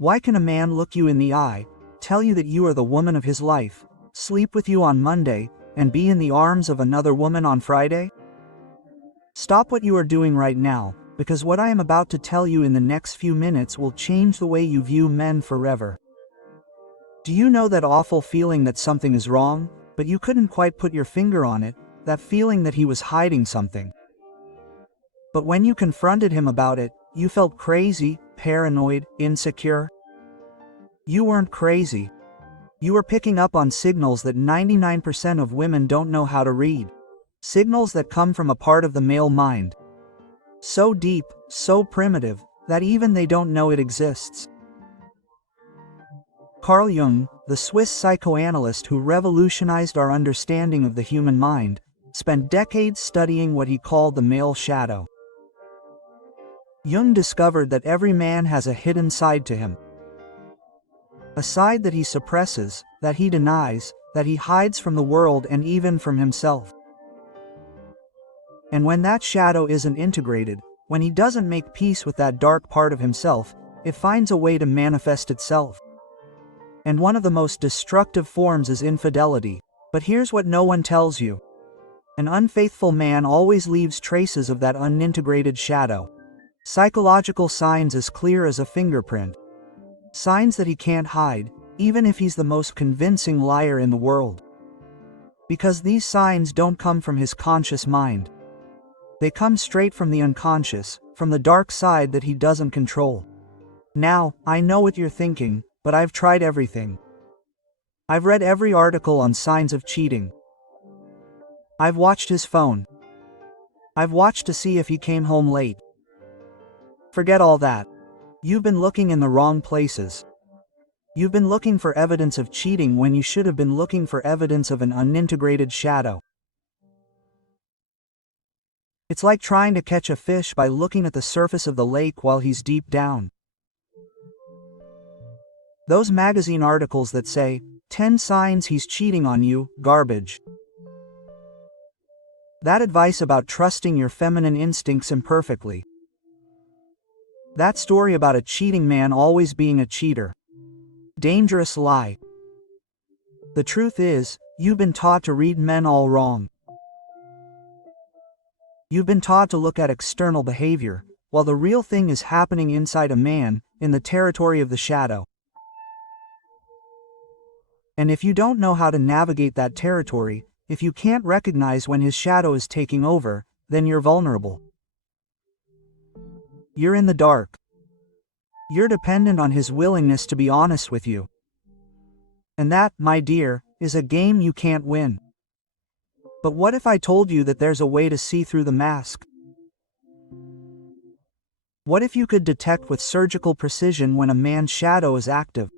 Why can a man look you in the eye, tell you that you are the woman of his life, sleep with you on Monday, and be in the arms of another woman on Friday? Stop what you are doing right now, because what I am about to tell you in the next few minutes will change the way you view men forever. Do you know that awful feeling that something is wrong, but you couldn't quite put your finger on it, that feeling that he was hiding something? But when you confronted him about it, you felt crazy, paranoid, insecure? You weren't crazy. You were picking up on signals that 99% of women don't know how to read. Signals that come from a part of the male mind. So deep, so primitive, that even they don't know it exists. Carl Jung, the Swiss psychoanalyst who revolutionized our understanding of the human mind, spent decades studying what he called the male shadow. Jung discovered that every man has a hidden side to him. A side that he suppresses, that he denies, that he hides from the world and even from himself. And when that shadow isn't integrated, when he doesn't make peace with that dark part of himself, it finds a way to manifest itself. And one of the most destructive forms is infidelity. But here's what no one tells you. An unfaithful man always leaves traces of that unintegrated shadow. Psychological signs as clear as a fingerprint. Signs that he can't hide, even if he's the most convincing liar in the world. Because these signs don't come from his conscious mind. They come straight from the unconscious, from the dark side that he doesn't control. Now, I know what you're thinking, but I've tried everything. I've read every article on signs of cheating. I've watched his phone. I've watched to see if he came home late. Forget all that. You've been looking in the wrong places. You've been looking for evidence of cheating when you should have been looking for evidence of an unintegrated shadow. It's like trying to catch a fish by looking at the surface of the lake while he's deep down. Those magazine articles that say, 10 signs he's cheating on you, garbage. That advice about trusting your feminine instincts imperfectly. That story about a cheating man always being a cheater. Dangerous lie. The truth is, you've been taught to read men all wrong. You've been taught to look at external behavior, while the real thing is happening inside a man, in the territory of the shadow. And if you don't know how to navigate that territory, if you can't recognize when his shadow is taking over, then you're vulnerable. You're in the dark. You're dependent on his willingness to be honest with you. And that, my dear, is a game you can't win. But what if I told you that there's a way to see through the mask? What if you could detect with surgical precision when a man's shadow is active?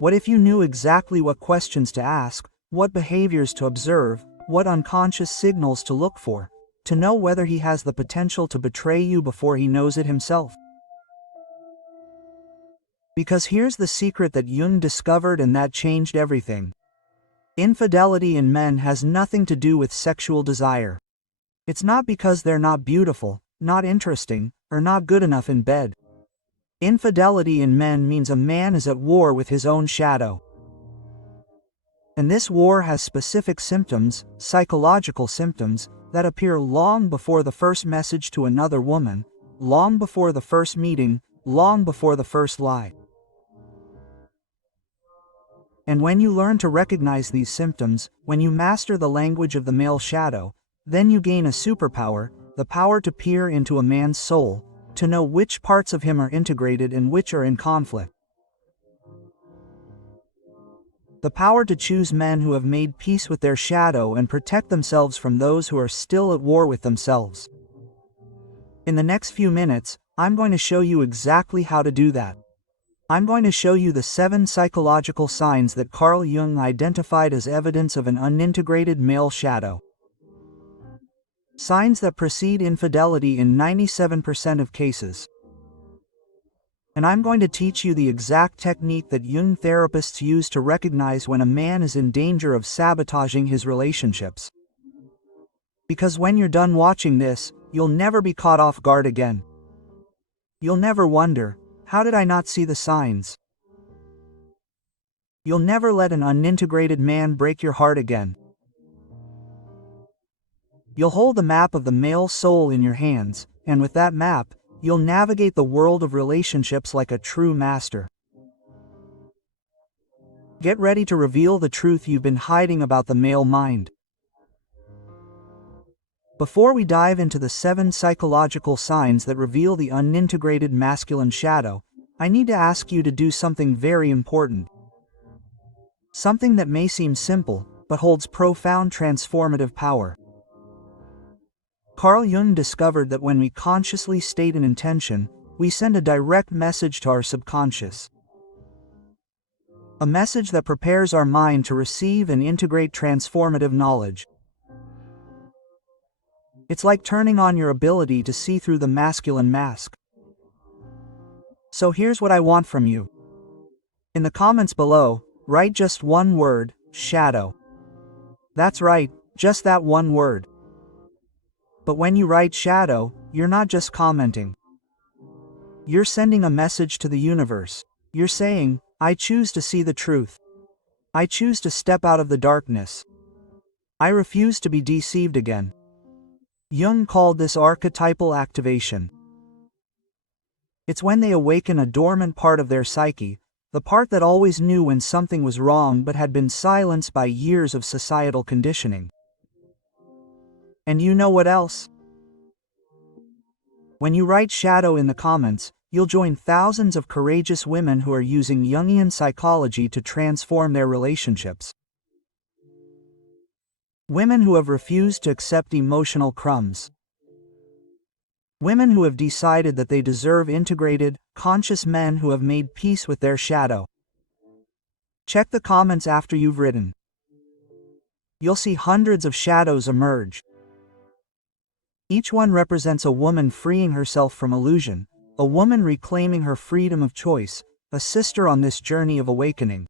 What if you knew exactly what questions to ask, what behaviors to observe, what unconscious signals to look for, to know whether he has the potential to betray you before he knows it himself? Because here's the secret that Jung discovered and that changed everything. Infidelity in men has nothing to do with sexual desire. It's not because they're not beautiful, not interesting, or not good enough in bed. Infidelity in men means a man is at war with his own shadow. And this war has specific symptoms, psychological symptoms, that appear long before the first message to another woman, long before the first meeting, long before the first lie. And when you learn to recognize these symptoms, when you master the language of the male shadow, then you gain a superpower, the power to peer into a man's soul, to know which parts of him are integrated and which are in conflict. The power to choose men who have made peace with their shadow and protect themselves from those who are still at war with themselves. In the next few minutes, I'm going to show you exactly how to do that. I'm going to show you the 7 psychological signs that Carl Jung identified as evidence of an unintegrated male shadow. Signs that precede infidelity in 97% of cases. And I'm going to teach you the exact technique that Jung therapists use to recognize when a man is in danger of sabotaging his relationships. Because when you're done watching this, you'll never be caught off guard again. You'll never wonder, how did I not see the signs? You'll never let an unintegrated man break your heart again. You'll hold the map of the male soul in your hands, and with that map, you'll navigate the world of relationships like a true master. Get ready to reveal the truth you've been hiding about the male mind. Before we dive into the 7 psychological signs that reveal the unintegrated masculine shadow, I need to ask you to do something very important. Something that may seem simple, but holds profound transformative power. Carl Jung discovered that when we consciously state an intention, we send a direct message to our subconscious. A message that prepares our mind to receive and integrate transformative knowledge. It's like turning on your ability to see through the masculine mask. So here's what I want from you. In the comments below, write just one word, shadow. That's right, just that one word. But when you write shadow, you're not just commenting. You're sending a message to the universe. You're saying, I choose to see the truth. I choose to step out of the darkness. I refuse to be deceived again. Jung called this archetypal activation. It's when they awaken a dormant part of their psyche, the part that always knew when something was wrong but had been silenced by years of societal conditioning. And you know what else? When you write shadow in the comments, you'll join thousands of courageous women who are using Jungian psychology to transform their relationships. Women who have refused to accept emotional crumbs. Women who have decided that they deserve integrated, conscious men who have made peace with their shadow. Check the comments after you've written. You'll see hundreds of shadows emerge. Each one represents a woman freeing herself from illusion, a woman reclaiming her freedom of choice, a sister on this journey of awakening.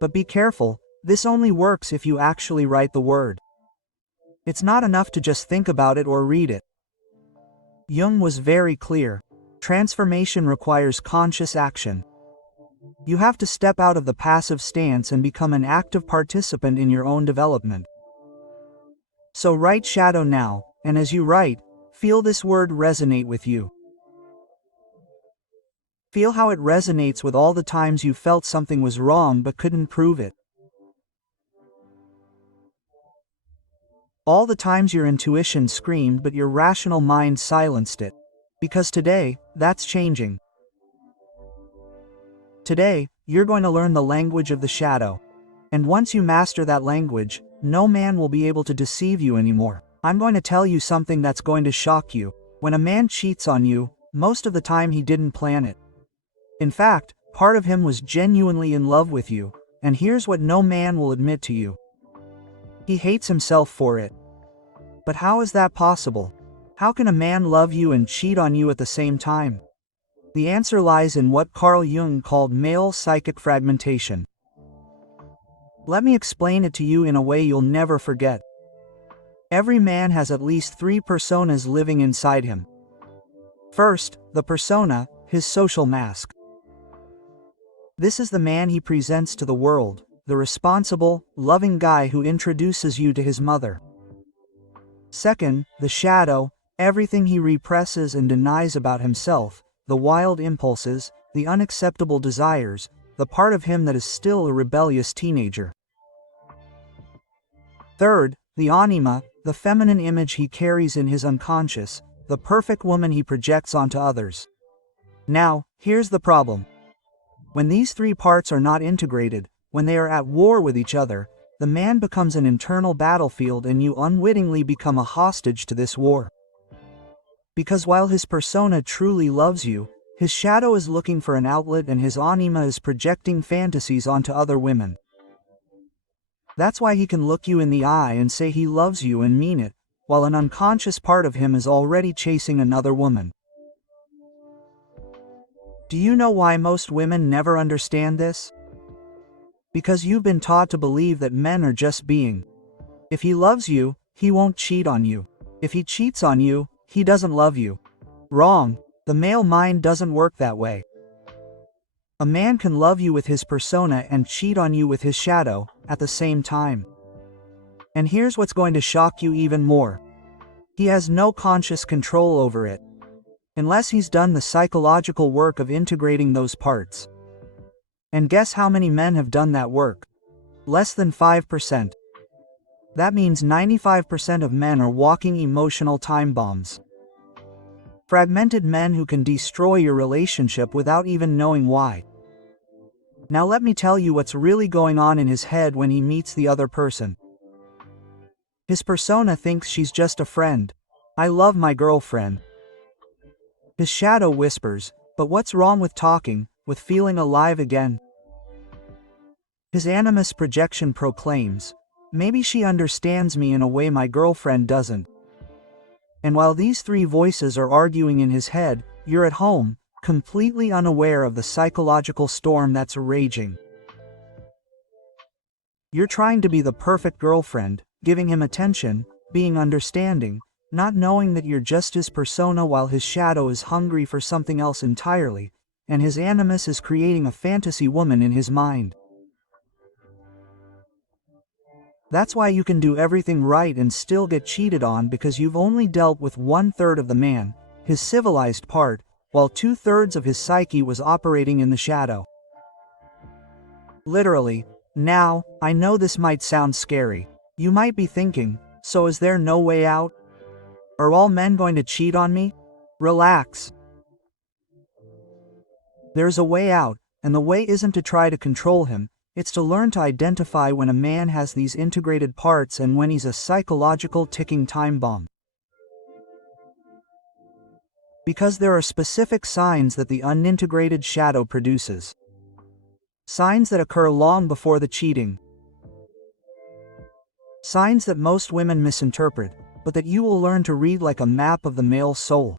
But be careful, this only works if you actually write the word. It's not enough to just think about it or read it. Jung was very clear. Transformation requires conscious action. You have to step out of the passive stance and become an active participant in your own development. So write shadow now, and as you write, feel this word resonate with you. Feel how it resonates with all the times you felt something was wrong but couldn't prove it. All the times your intuition screamed but your rational mind silenced it. Because today, that's changing. Today, you're going to learn the language of the shadow. And once you master that language, no man will be able to deceive you anymore. I'm going to tell you something that's going to shock you. When a man cheats on you, most of the time he didn't plan it. In fact, part of him was genuinely in love with you, and here's what no man will admit to you. He hates himself for it. But how is that possible? How can a man love you and cheat on you at the same time? The answer lies in what Carl Jung called male psychic fragmentation. Let me explain it to you in a way you'll never forget. Every man has at least 3 personas living inside him. First, the persona, his social mask. This is the man he presents to the world, the responsible, loving guy who introduces you to his mother. Second, the shadow, everything he represses and denies about himself, the wild impulses, the unacceptable desires, the part of him that is still a rebellious teenager. Third, the anima, the feminine image he carries in his unconscious, the perfect woman he projects onto others. Now, here's the problem. When these 3 parts are not integrated, when they are at war with each other, the man becomes an internal battlefield and you unwittingly become a hostage to this war. Because while his persona truly loves you, his shadow is looking for an outlet and his anima is projecting fantasies onto other women. That's why he can look you in the eye and say he loves you and mean it, while an unconscious part of him is already chasing another woman. Do you know why most women never understand this? Because you've been taught to believe that men are just being. If he loves you, he won't cheat on you. If he cheats on you, he doesn't love you. Wrong. The male mind doesn't work that way. A man can love you with his persona and cheat on you with his shadow, at the same time. And here's what's going to shock you even more. He has no conscious control over it, unless he's done the psychological work of integrating those parts. And guess how many men have done that work? Less than 5%. That means 95% of men are walking emotional time bombs. Fragmented men who can destroy your relationship without even knowing why. Now let me tell you what's really going on in his head when he meets the other person. His persona thinks she's just a friend. I love my girlfriend. His shadow whispers, but what's wrong with talking, with feeling alive again? His animus projection proclaims, maybe she understands me in a way my girlfriend doesn't. And while these three voices are arguing in his head, you're at home, completely unaware of the psychological storm that's raging. You're trying to be the perfect girlfriend, giving him attention, being understanding, not knowing that you're just his persona while his shadow is hungry for something else entirely, and his animus is creating a fantasy woman in his mind. That's why you can do everything right and still get cheated on, because you've only dealt with 1/3 of the man, his civilized part, while 2/3 of his psyche was operating in the shadow. Literally. Now, I know this might sound scary. You might be thinking, so is there no way out? Are all men going to cheat on me? Relax. There's a way out, and the way isn't to try to control him, it's to learn to identify when a man has these integrated parts and when he's a psychological ticking time bomb. Because there are specific signs that the unintegrated shadow produces. Signs that occur long before the cheating. Signs that most women misinterpret, but that you will learn to read like a map of the male soul.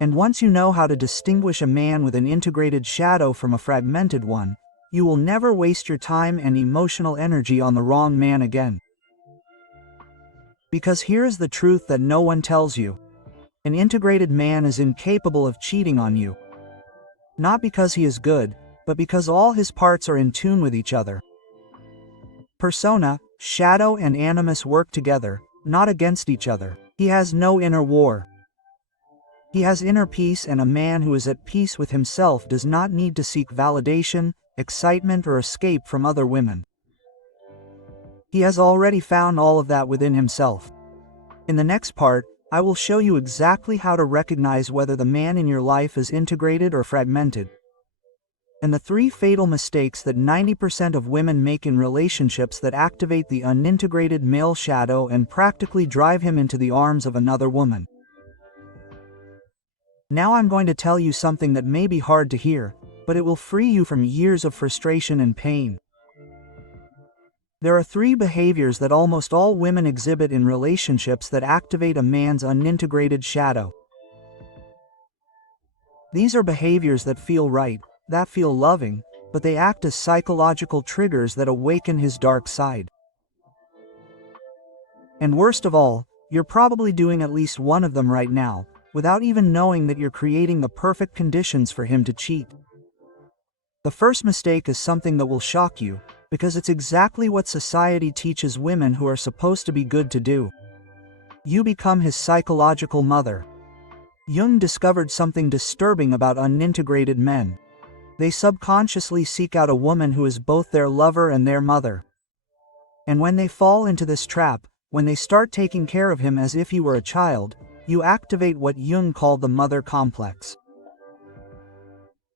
And once you know how to distinguish a man with an integrated shadow from a fragmented one, you will never waste your time and emotional energy on the wrong man again. Because here's the truth that no one tells you. An integrated man is incapable of cheating on you. Not because he is good, but because all his parts are in tune with each other. Persona, shadow and animus work together, not against each other. He has no inner war. He has inner peace, and a man who is at peace with himself does not need to seek validation, excitement or escape from other women. He has already found all of that within himself. In the next part, I will show you exactly how to recognize whether the man in your life is integrated or fragmented. And the 3 fatal mistakes that 90% of women make in relationships that activate the unintegrated male shadow and practically drive him into the arms of another woman. Now I'm going to tell you something that may be hard to hear, but it will free you from years of frustration and pain. There are 3 behaviors that almost all women exhibit in relationships that activate a man's unintegrated shadow. These are behaviors that feel right, that feel loving, but they act as psychological triggers that awaken his dark side. And worst of all, you're probably doing at least one of them right now, without even knowing that you're creating the perfect conditions for him to cheat. The first mistake is something that will shock you, because it's exactly what society teaches women who are supposed to be good to do. You become his psychological mother. Jung discovered something disturbing about unintegrated men. They subconsciously seek out a woman who is both their lover and their mother. And when they fall into this trap, when they start taking care of him as if he were a child, you activate what Jung called the mother complex.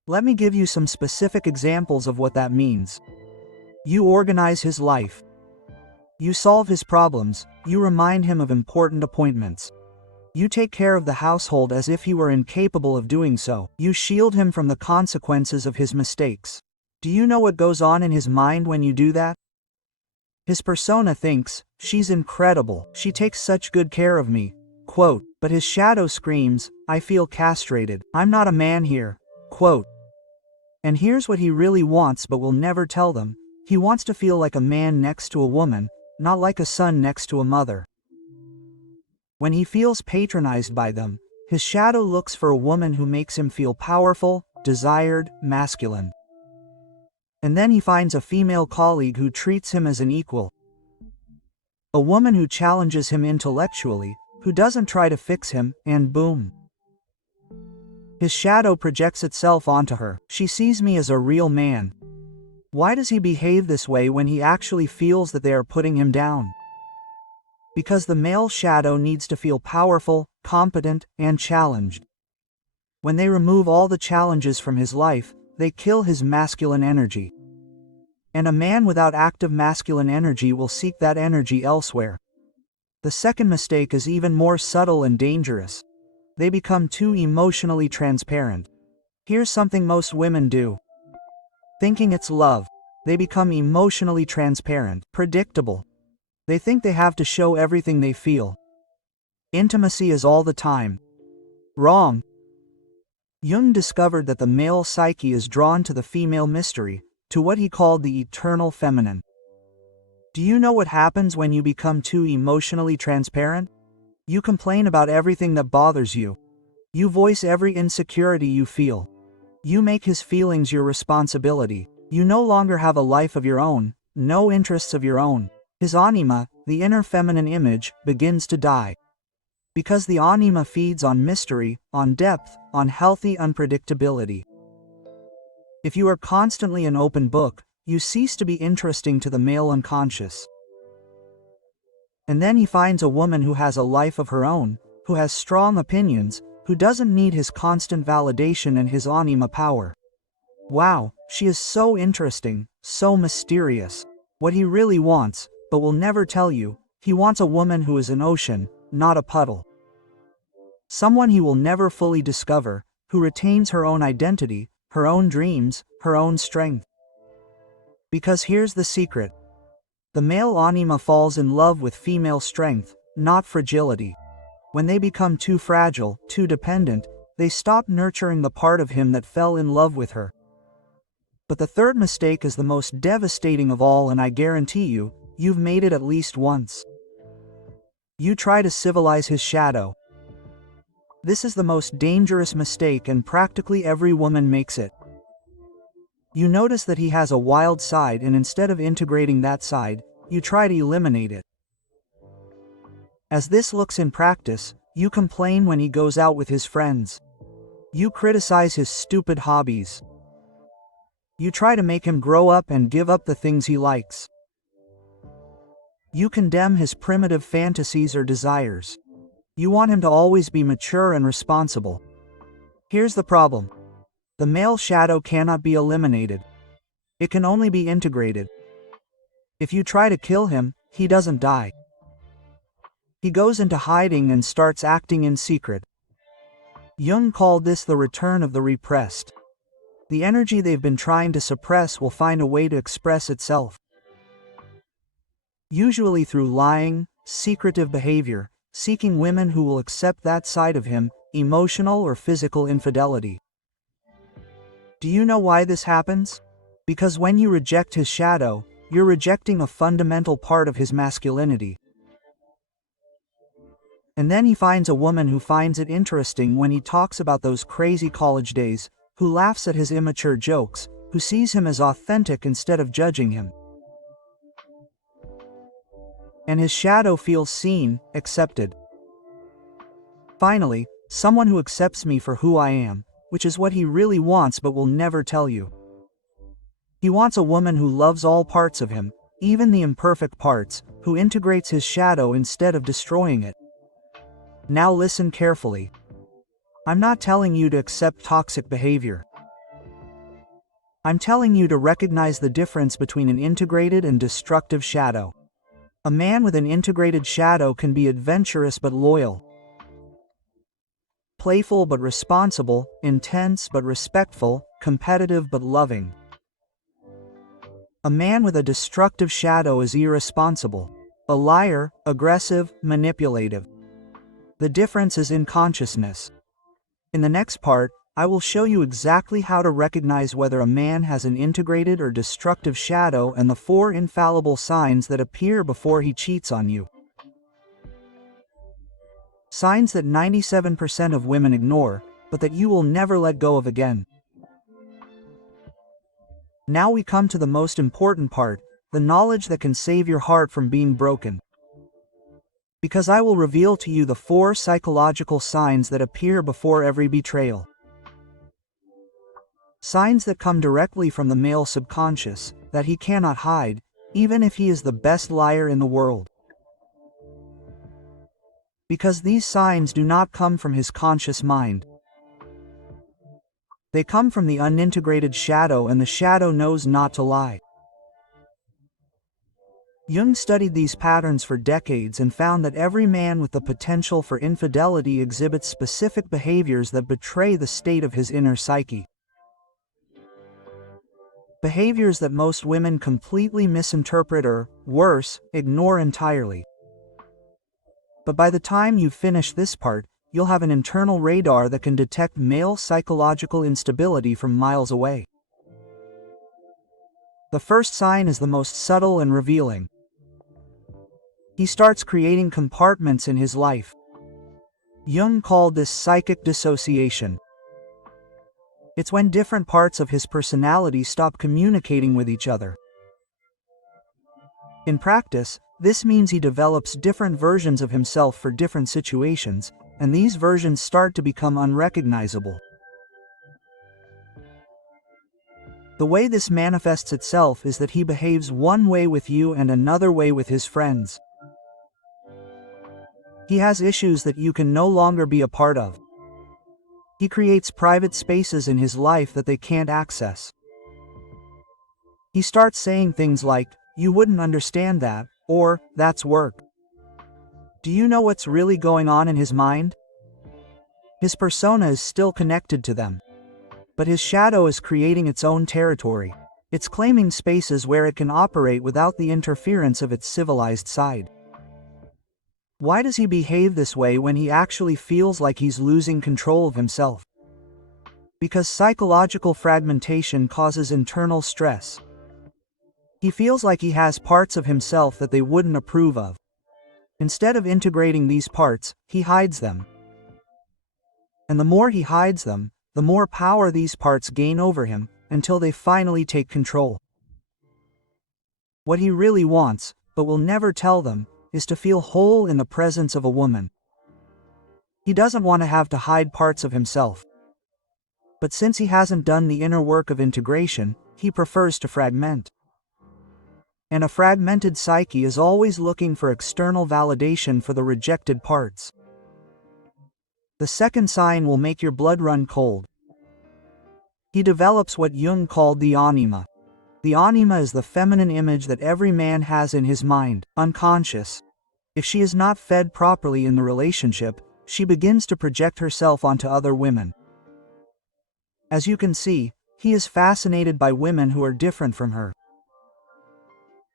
Let me give you some specific examples of what that means. You organize his life. You solve his problems, you remind him of important appointments. You take care of the household as if he were incapable of doing so. You shield him from the consequences of his mistakes. Do you know what goes on in his mind when you do that? His persona thinks, she's incredible, she takes such good care of me, quote, but his shadow screams, I feel castrated, I'm not a man here, quote. And here's what he really wants but will never tell them. He wants to feel like a man next to a woman, not like a son next to a mother. When he feels patronized by them, his shadow looks for a woman who makes him feel powerful, desired, masculine. And then he finds a female colleague who treats him as an equal. A woman who challenges him intellectually, who doesn't try to fix him, and boom. His shadow projects itself onto her. She sees me as a real man. Why does he behave this way when he actually feels that they are putting him down? Because the male shadow needs to feel powerful, competent, and challenged. When they remove all the challenges from his life, they kill his masculine energy. And a man without active masculine energy will seek that energy elsewhere. The second mistake is even more subtle and dangerous. They become too emotionally transparent. Here's something most women do. Thinking it's love, they become emotionally transparent, predictable. They think they have to show everything they feel. Intimacy is all the time. Wrong. Jung discovered that the male psyche is drawn to the female mystery, to what he called the eternal feminine. Do you know what happens when you become too emotionally transparent? You complain about everything that bothers you. You voice every insecurity you feel. You make his feelings your responsibility. You no longer have a life of your own, no interests of your own. His anima, the inner feminine image, begins to die. Because the anima feeds on mystery, on depth, on healthy unpredictability. If you are constantly an open book, you cease to be interesting to the male unconscious. And then he finds a woman who has a life of her own, who has strong opinions, who doesn't need his constant validation and his anima power. Wow, she is so interesting, so mysterious. What he really wants, but will never tell you, he wants a woman who is an ocean, not a puddle. Someone he will never fully discover, who retains her own identity, her own dreams, her own strength. Because here's the secret. The male anima falls in love with female strength, not fragility. When they become too fragile, too dependent, they stop nurturing the part of him that fell in love with her. But the third mistake is the most devastating of all, and I guarantee you, you've made it at least once. You try to civilize his shadow. This is the most dangerous mistake, and practically every woman makes it. You notice that he has a wild side, and instead of integrating that side, you try to eliminate it. As this looks in practice, you complain when he goes out with his friends. You criticize his stupid hobbies. You try to make him grow up and give up the things he likes. You condemn his primitive fantasies or desires. You want him to always be mature and responsible. Here's the problem. The male shadow cannot be eliminated. It can only be integrated. If you try to kill him, he doesn't die. He goes into hiding and starts acting in secret. Jung called this the return of the repressed. The energy they've been trying to suppress will find a way to express itself. Usually through lying, secretive behavior, seeking women who will accept that side of him, emotional or physical infidelity. Do you know why this happens? Because when you reject his shadow, you're rejecting a fundamental part of his masculinity. And then he finds a woman who finds it interesting when he talks about those crazy college days, who laughs at his immature jokes, who sees him as authentic instead of judging him. And his shadow feels seen, accepted. Finally, someone who accepts me for who I am, which is what he really wants but will never tell you. He wants a woman who loves all parts of him, even the imperfect parts, who integrates his shadow instead of destroying it. Now listen carefully. I'm not telling you to accept toxic behavior. I'm telling you to recognize the difference between an integrated and destructive shadow. A man with an integrated shadow can be adventurous but loyal, playful but responsible, intense but respectful, competitive but loving. A man with a destructive shadow is irresponsible, a liar, aggressive, manipulative. The difference is in consciousness. In the next part, I will show you exactly how to recognize whether a man has an integrated or destructive shadow and the 4 infallible signs that appear before he cheats on you. Signs that 97% of women ignore, but that you will never let go of again. Now we come to the most important part, the knowledge that can save your heart from being broken. Because I will reveal to you the 4 psychological signs that appear before every betrayal. Signs that come directly from the male subconscious, that he cannot hide, even if he is the best liar in the world. Because these signs do not come from his conscious mind. They come from the unintegrated shadow, and the shadow knows not to lie. Jung studied these patterns for decades and found that every man with the potential for infidelity exhibits specific behaviors that betray the state of his inner psyche. Behaviors that most women completely misinterpret or, worse, ignore entirely. But by the time you finish this part, you'll have an internal radar that can detect male psychological instability from miles away. The first sign is the most subtle and revealing. He starts creating compartments in his life. Jung called this psychic dissociation. It's when different parts of his personality stop communicating with each other. In practice, this means he develops different versions of himself for different situations, and these versions start to become unrecognizable. The way this manifests itself is that he behaves one way with you and another way with his friends. He has issues that you can no longer be a part of. He creates private spaces in his life that they can't access. He starts saying things like, "You wouldn't understand that," or, "That's work." Do you know what's really going on in his mind? His persona is still connected to them. But his shadow is creating its own territory. It's claiming spaces where it can operate without the interference of its civilized side. Why does he behave this way when he actually feels like he's losing control of himself? Because psychological fragmentation causes internal stress. He feels like he has parts of himself that they wouldn't approve of. Instead of integrating these parts, he hides them. And the more he hides them, the more power these parts gain over him, until they finally take control. What he really wants, but will never tell them, is to feel whole in the presence of a woman. He doesn't want to have to hide parts of himself. But since he hasn't done the inner work of integration, he prefers to fragment. And a fragmented psyche is always looking for external validation for the rejected parts. The second sign will make your blood run cold. He develops what Jung called the anima. The anima is the feminine image that every man has in his mind, unconscious. If she is not fed properly in the relationship, she begins to project herself onto other women. As you can see, he is fascinated by women who are different from her.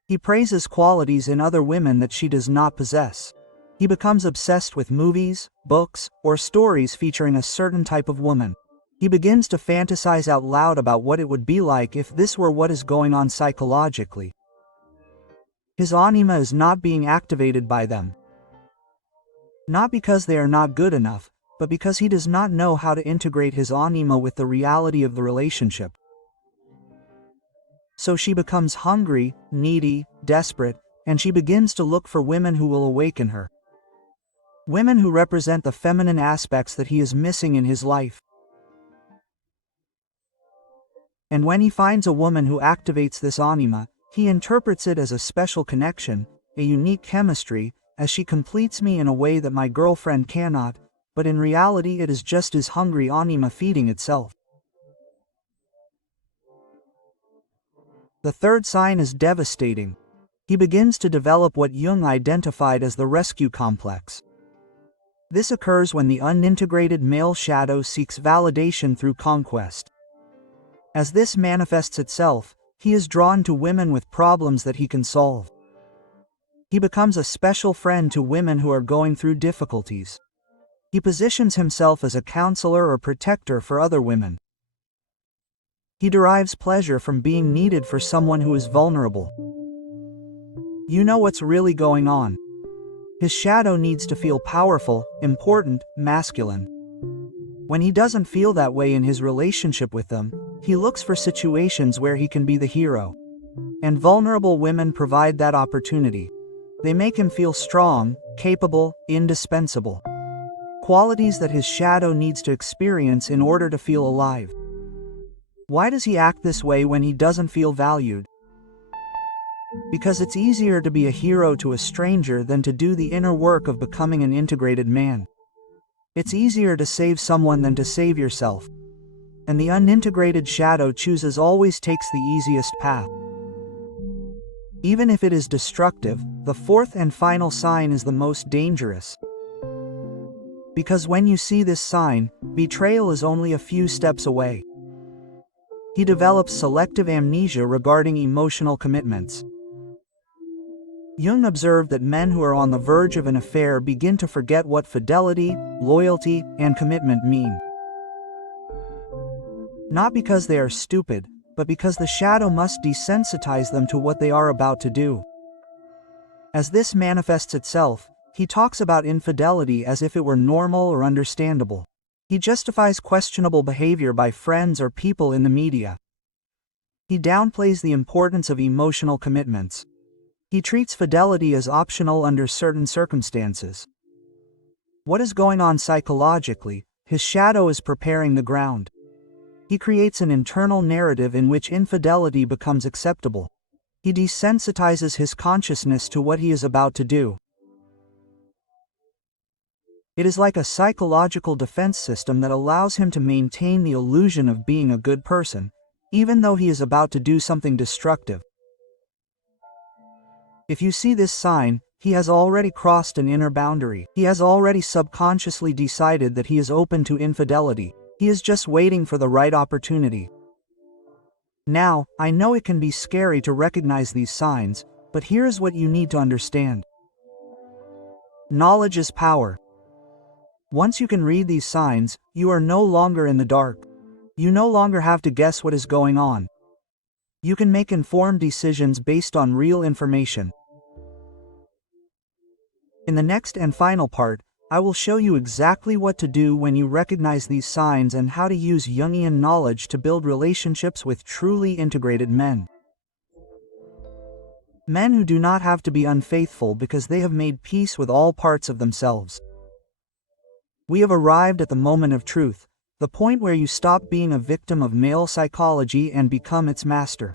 He praises qualities in other women that she does not possess. He becomes obsessed with movies, books, or stories featuring a certain type of woman. He begins to fantasize out loud about what it would be like if this were what is going on psychologically. His anima is not being activated by them. Not because they are not good enough, but because he does not know how to integrate his anima with the reality of the relationship. So she becomes hungry, needy, desperate, and she begins to look for women who will awaken her. Women who represent the feminine aspects that he is missing in his life. And when he finds a woman who activates this anima, he interprets it as a special connection, a unique chemistry, as she completes me in a way that my girlfriend cannot, but in reality it is just his hungry anima feeding itself. The third sign is devastating. He begins to develop what Jung identified as the rescue complex. This occurs when the unintegrated male shadow seeks validation through conquest. As this manifests itself, he is drawn to women with problems that he can solve. He becomes a special friend to women who are going through difficulties. He positions himself as a counselor or protector for other women. He derives pleasure from being needed for someone who is vulnerable. You know what's really going on. His shadow needs to feel powerful, important, masculine. When he doesn't feel that way in his relationship with them, he looks for situations where he can be the hero. And vulnerable women provide that opportunity. They make him feel strong, capable, indispensable. Qualities that his shadow needs to experience in order to feel alive. Why does he act this way when he doesn't feel valued? Because it's easier to be a hero to a stranger than to do the inner work of becoming an integrated man. It's easier to save someone than to save yourself. And the unintegrated shadow always takes the easiest path. Even if it is destructive, the fourth and final sign is the most dangerous. Because when you see this sign, betrayal is only a few steps away. He develops selective amnesia regarding emotional commitments. Jung observed that men who are on the verge of an affair begin to forget what fidelity, loyalty, and commitment mean. Not because they are stupid, but because the shadow must desensitize them to what they are about to do. As this manifests itself, he talks about infidelity as if it were normal or understandable. He justifies questionable behavior by friends or people in the media. He downplays the importance of emotional commitments. He treats fidelity as optional under certain circumstances. What is going on psychologically? His shadow is preparing the ground. He creates an internal narrative in which infidelity becomes acceptable. He desensitizes his consciousness to what he is about to do. It is like a psychological defense system that allows him to maintain the illusion of being a good person, even though he is about to do something destructive. If you see this sign, he has already crossed an inner boundary. He has already subconsciously decided that he is open to infidelity. He is just waiting for the right opportunity. Now, I know it can be scary to recognize these signs, but here is what you need to understand. Knowledge is power. Once you can read these signs, you are no longer in the dark. You no longer have to guess what is going on. You can make informed decisions based on real information. In the next and final part, I will show you exactly what to do when you recognize these signs and how to use Jungian knowledge to build relationships with truly integrated men. Men who do not have to be unfaithful because they have made peace with all parts of themselves. We have arrived at the moment of truth, the point where you stop being a victim of male psychology and become its master.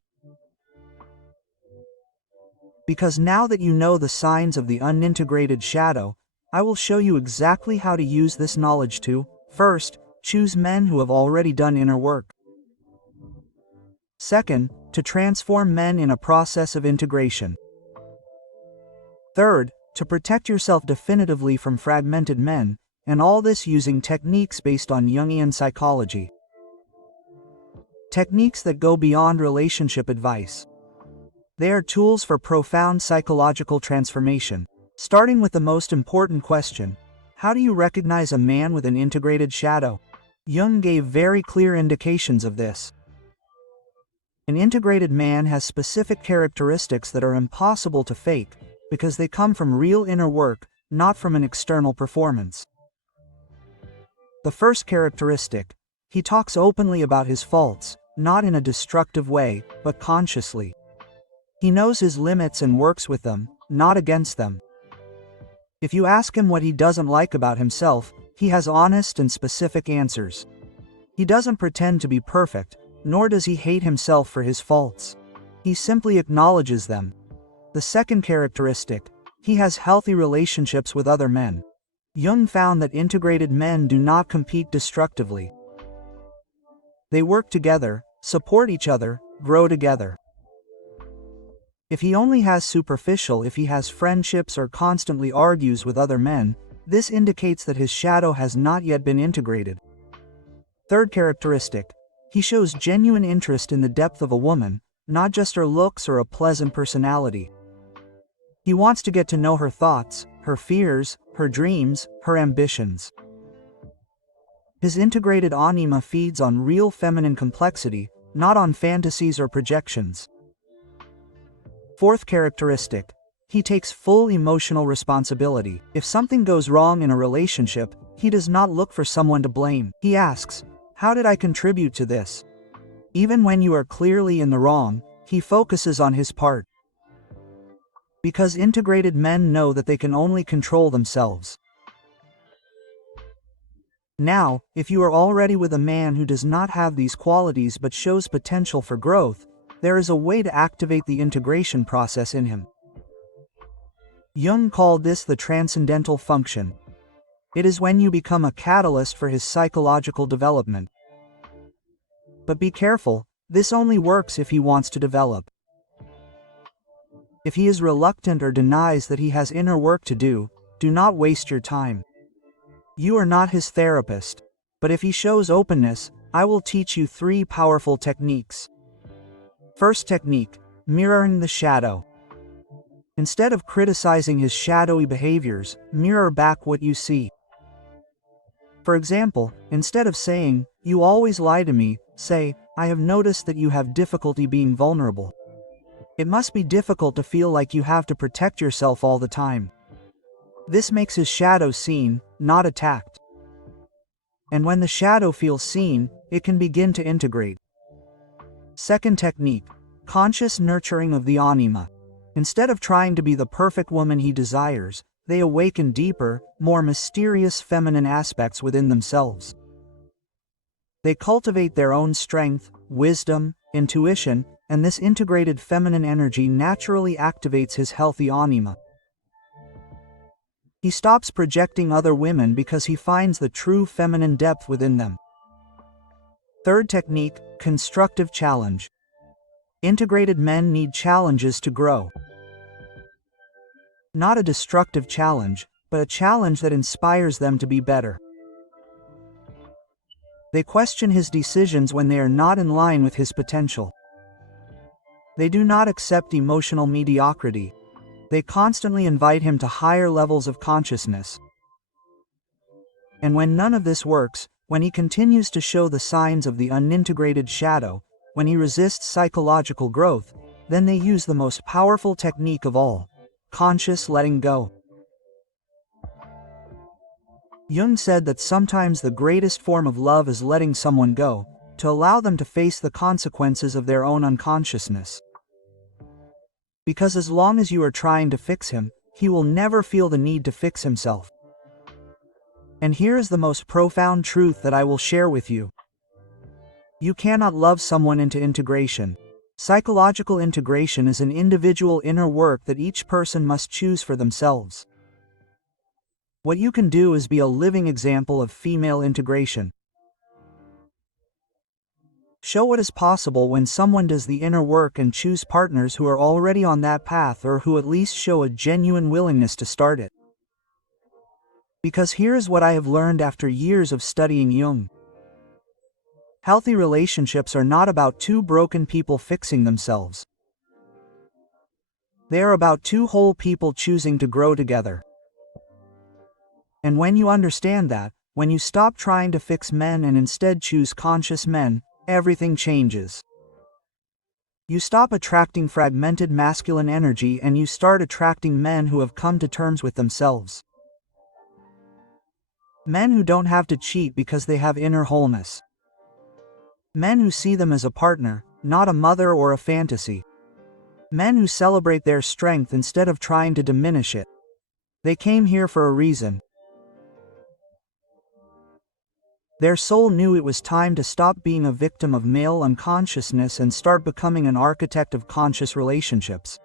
Because now that you know the signs of the unintegrated shadow, I will show you exactly how to use this knowledge to, first, choose men who have already done inner work. Second, to transform men in a process of integration. Third, to protect yourself definitively from fragmented men, and all this using techniques based on Jungian psychology. Techniques that go beyond relationship advice. They are tools for profound psychological transformation. Starting with the most important question, how do you recognize a man with an integrated shadow? Jung gave very clear indications of this. An integrated man has specific characteristics that are impossible to fake, because they come from real inner work, not from an external performance. The first characteristic, he talks openly about his faults, not in a destructive way, but consciously. He knows his limits and works with them, not against them. If you ask him what he doesn't like about himself, he has honest and specific answers. He doesn't pretend to be perfect, nor does he hate himself for his faults. He simply acknowledges them. The second characteristic, he has healthy relationships with other men. Jung found that integrated men do not compete destructively. They work together, support each other, grow together. If he only has superficial, if he has friendships or constantly argues with other men, this indicates that his shadow has not yet been integrated. Third characteristic, he shows genuine interest in the depth of a woman, not just her looks or a pleasant personality. He wants to get to know her thoughts, her fears, her dreams, her ambitions. His integrated anima feeds on real feminine complexity, not on fantasies or projections. Fourth characteristic, He takes full emotional responsibility. If something goes wrong in a relationship, he does not look for someone to blame. He asks, "How did I contribute to this?" Even when you are clearly in the wrong, he focuses on his part. Because integrated men know that they can only control themselves. Now, if you are already with a man who does not have these qualities but shows potential for growth, there is a way to activate the integration process in him. Jung called this the transcendental function. It is when you become a catalyst for his psychological development. But be careful, this only works if he wants to develop. If he is reluctant or denies that he has inner work to do not waste your time. You are not his therapist. But if he shows openness, I will teach you 3 powerful techniques. First technique, mirroring the shadow. Instead of criticizing his shadowy behaviors, mirror back what you see. For example, instead of saying, "You always lie to me," say, "I have noticed that you have difficulty being vulnerable. It must be difficult to feel like you have to protect yourself all the time." This makes his shadow seen, not attacked. And when the shadow feels seen, it can begin to integrate. Second technique, conscious nurturing of the anima. Instead of trying to be the perfect woman he desires, they awaken deeper, more mysterious feminine aspects within themselves. They cultivate their own strength, wisdom, intuition, and this integrated feminine energy naturally activates his healthy anima. He stops projecting other women because he finds the true feminine depth within them. Third technique, constructive challenge. Integrated men need challenges to grow. Not a destructive challenge, but a challenge that inspires them to be better. They question his decisions when they are not in line with his potential. They do not accept emotional mediocrity. They constantly invite him to higher levels of consciousness. And when none of this works, when he continues to show the signs of the unintegrated shadow, when he resists psychological growth, then they use the most powerful technique of all, conscious letting go. Jung said that sometimes the greatest form of love is letting someone go, to allow them to face the consequences of their own unconsciousness. Because as long as you are trying to fix him, he will never feel the need to fix himself. And here is the most profound truth that I will share with you. You cannot love someone into integration. Psychological integration is an individual inner work that each person must choose for themselves. What you can do is be a living example of female integration. Show what is possible when someone does the inner work and choose partners who are already on that path or who at least show a genuine willingness to start it. Because here is what I have learned after years of studying Jung. Healthy relationships are not about 2 broken people fixing themselves. They are about 2 whole people choosing to grow together. And when you understand that, when you stop trying to fix men and instead choose conscious men, everything changes. You stop attracting fragmented masculine energy and you start attracting men who have come to terms with themselves. Men who don't have to cheat because they have inner wholeness. Men who see them as a partner, not a mother or a fantasy. Men who celebrate their strength instead of trying to diminish it. They came here for a reason. Their soul knew it was time to stop being a victim of male unconsciousness and start becoming an architect of conscious relationships.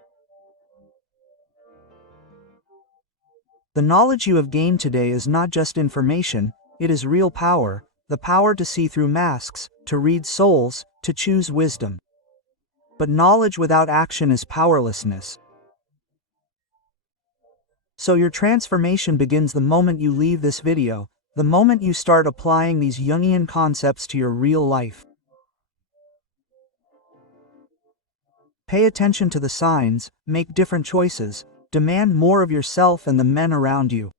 The knowledge you have gained today is not just information, it is real power, the power to see through masks, to read souls, to choose wisdom. But knowledge without action is powerlessness. So your transformation begins the moment you leave this video, the moment you start applying these Jungian concepts to your real life. Pay attention to the signs, make different choices, demand more of yourself and the men around you.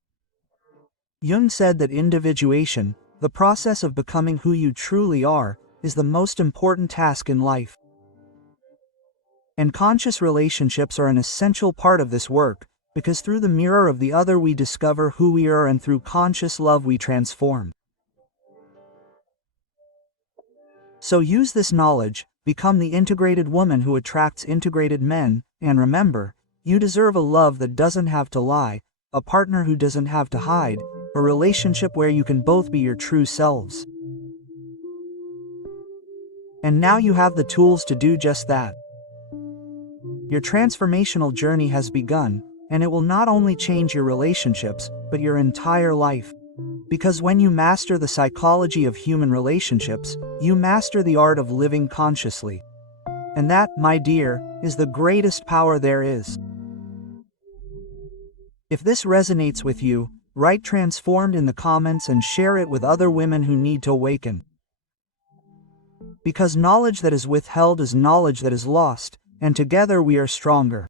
Jung said that individuation, the process of becoming who you truly are, is the most important task in life. And conscious relationships are an essential part of this work, because through the mirror of the other we discover who we are, and through conscious love we transform. So use this knowledge, become the integrated woman who attracts integrated men, and remember, you deserve a love that doesn't have to lie, a partner who doesn't have to hide, a relationship where you can both be your true selves. And now you have the tools to do just that. Your transformational journey has begun, and it will not only change your relationships, but your entire life. Because when you master the psychology of human relationships, you master the art of living consciously. And that, my dear, is the greatest power there is. If this resonates with you, write transformed in the comments and share it with other women who need to awaken. Because knowledge that is withheld is knowledge that is lost, and together we are stronger.